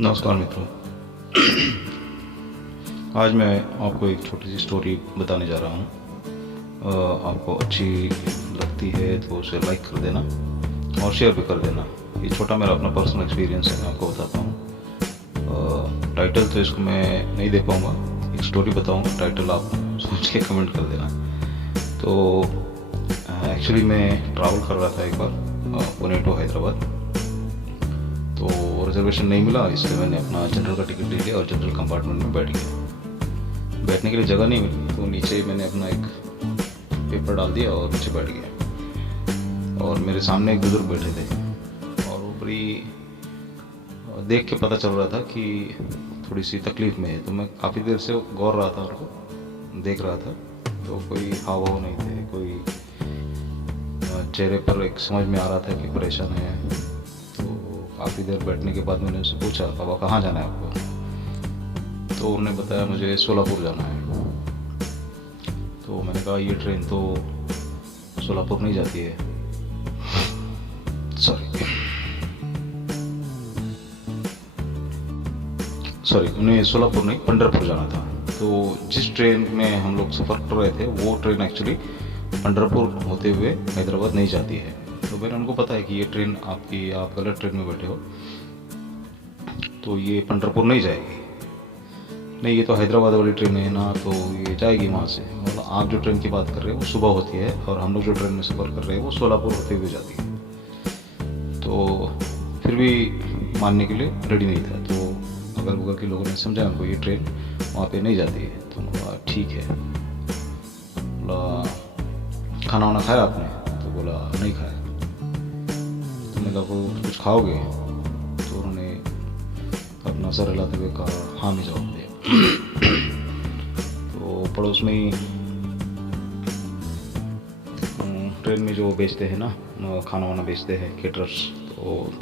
नमस्कार मित्रों। आज मैं आपको एक छोटी सी स्टोरी बताने जा रहा हूँ। आपको अच्छी लगती है तो उसे लाइक कर देना और शेयर भी कर देना। ये छोटा मेरा अपना पर्सनल एक्सपीरियंस है, मैं आपको बताता हूँ। टाइटल तो इसको मैं नहीं दे पाऊँगा, एक स्टोरी बताऊँगा, टाइटल आप सोच के कमेंट कर देना। तो एक्चुअली मैं ट्रैवल कर रहा था एक बार पुणे टू हैदराबाद, तो रिजर्वेशन नहीं मिला, इसलिए मैंने अपना जनरल का टिकट ले लिया और जनरल कंपार्टमेंट में बैठ गया। बैठने के लिए जगह नहीं मिली तो नीचे मैंने अपना एक पेपर डाल दिया और नीचे बैठ गया। और मेरे सामने एक बुजुर्ग बैठे थे और वो बड़ी देख के पता चल रहा था कि थोड़ी सी तकलीफ़ में है। तो मैं काफ़ी देर से गौर रहा था, उनको देख रहा था। तो कोई हाव भाव नहीं थे, कोई चेहरे पर एक समझ में आ रहा था कि परेशान है। काफ़ी देर बैठने के बाद मैंने उससे पूछा, बाबा कहाँ जाना है आपको? तो उन्होंने बताया मुझे सोलापुर जाना है। तो मैंने कहा ये ट्रेन तो सोलापुर नहीं जाती है, सॉरी उन्हें सोलापुर नहीं पंढरपुर जाना था। तो जिस ट्रेन में हम लोग सफ़र कर रहे थे वो ट्रेन एक्चुअली पंढरपुर होते हुए हैदराबाद नहीं जाती है। तो मैंने उनको पता है कि ये ट्रेन आप गलत ट्रेन में बैठे हो, तो ये पंढरपुर नहीं जाएगी। नहीं, ये तो हैदराबाद वाली ट्रेन है ना, तो ये जाएगी वहाँ से। मतलब आप जो ट्रेन की बात कर रहे हो वो सुबह होती है और हम लोग जो ट्रेन में सफ़र कर रहे हैं वो सोलापुर होते हुए जाती है। तो फिर भी मानने के लिए रेडी नहीं था। तो अगल बगल के लोगों ने समझा उनको ये ट्रेन वहाँ पे नहीं जाती है। तो बोला ठीक है। बोला खाना वाना खाया आपने? तो बोला नहीं खाया। तो मैंने कहा कुछ खाओगे? तो उन्होंने अपना सर हिलाते हुए कहा हाँ में जवाब दिया। तो पड़ोस में ही ट्रेन में जो बेचते हैं ना, खाना वाना बेचते हैं केटरर्स, तो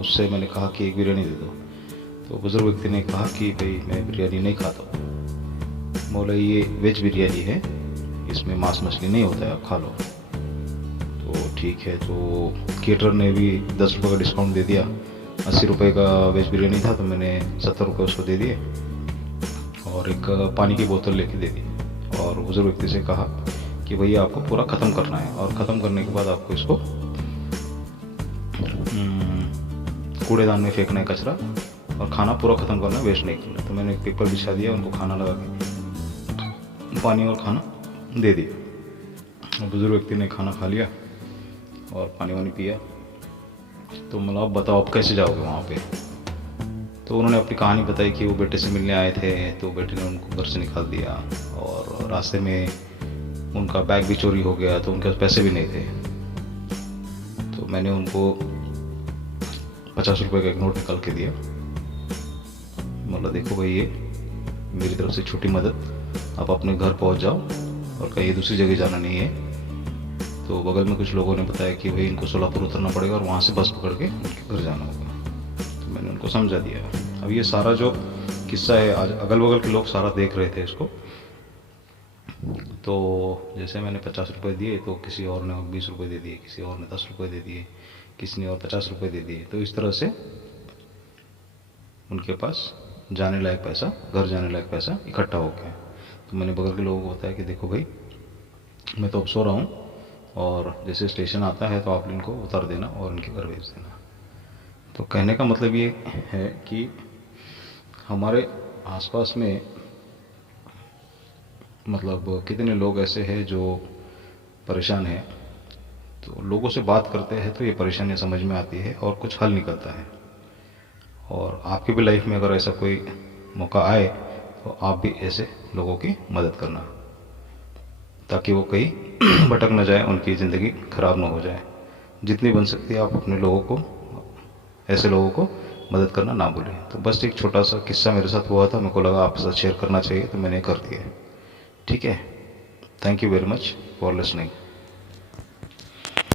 उससे मैंने कहा कि एक बिरयानी दे दो। तो बुजुर्ग व्यक्ति ने कहा कि भाई मैं बिरयानी नहीं खाता हूँ। बोला ये वेज बिरयानी है, इसमें मांस मछली नहीं होता है, आप खा लो। तो ठीक है। तो केटरर ने भी 10 रुपये का डिस्काउंट दे दिया। 80 रुपये का वेज बिरयानी था तो मैंने 70 रुपये उसको दे दिए और एक पानी की बोतल लेके दे दी। और बुजुर्ग व्यक्ति से कहा कि भैया आपको पूरा ख़त्म करना है और ख़त्म करने के बाद आपको इसको कूड़ेदान में फेंकना है कचरा, और खाना पूरा ख़त्म करना है, वेस्ट नहीं करना। तो मैंने एक पेपर बिछा दिया, उनको खाना लगा के पानी और खाना दे दिया। और बुजुर्ग व्यक्ति ने खाना खा लिया और पानी वानी पिया। तो मतलब आप बताओ आप कैसे जाओगे वहाँ पे? तो उन्होंने अपनी कहानी बताई कि वो बेटे से मिलने आए थे, तो बेटे ने उनको घर से निकाल दिया और रास्ते में उनका बैग भी चोरी हो गया, तो उनके पास पैसे भी नहीं थे। तो मैंने उनको 50 रुपये का एक नोट निकाल के दिया। मतलब देखो भाई, ये मेरी तरफ से छोटी मदद, आप अपने घर पहुँच जाओ और कहीं दूसरी जगह जाना नहीं है। तो बगल में कुछ लोगों ने बताया कि भाई इनको सोलापुर उतरना पड़ेगा और वहाँ से बस पकड़ के उनके घर जाना होगा। तो मैंने उनको समझा दिया। अब ये सारा जो किस्सा है, आज अगल बगल के लोग सारा देख रहे थे इसको। तो जैसे मैंने 50 रुपये दिए तो किसी और ने 20 रुपये दे दिए, किसी और ने 10 रुपये दे दिए, किसी ने और 50 रुपये दे दिए। तो इस तरह से उनके पास जाने लायक पैसा, घर जाने लायक पैसा इकट्ठा हो गया। तो मैंने बगल के लोगों को बताया कि देखो भाई, मैं तो अब सो रहा हूँ और जैसे स्टेशन आता है तो आप इनको उतार देना और इनके घर भेज देना। तो कहने का मतलब ये है कि हमारे आसपास में मतलब कितने लोग ऐसे हैं जो परेशान हैं। तो लोगों से बात करते हैं तो ये परेशानियाँ समझ में आती है और कुछ हल निकलता है। और आपकी भी लाइफ में अगर ऐसा कोई मौका आए तो आप भी ऐसे लोगों की मदद करना, ताकि वो कहीं भटक न जाए, उनकी ज़िंदगी ख़राब ना हो जाए। जितनी बन सकती है आप अपने लोगों को, ऐसे लोगों को मदद करना ना भूलें। तो बस एक छोटा सा किस्सा मेरे साथ हुआ था, मेरे को लगा आपके साथ शेयर करना चाहिए, तो मैंने कर दिया। ठीक है, thank you very much for listening.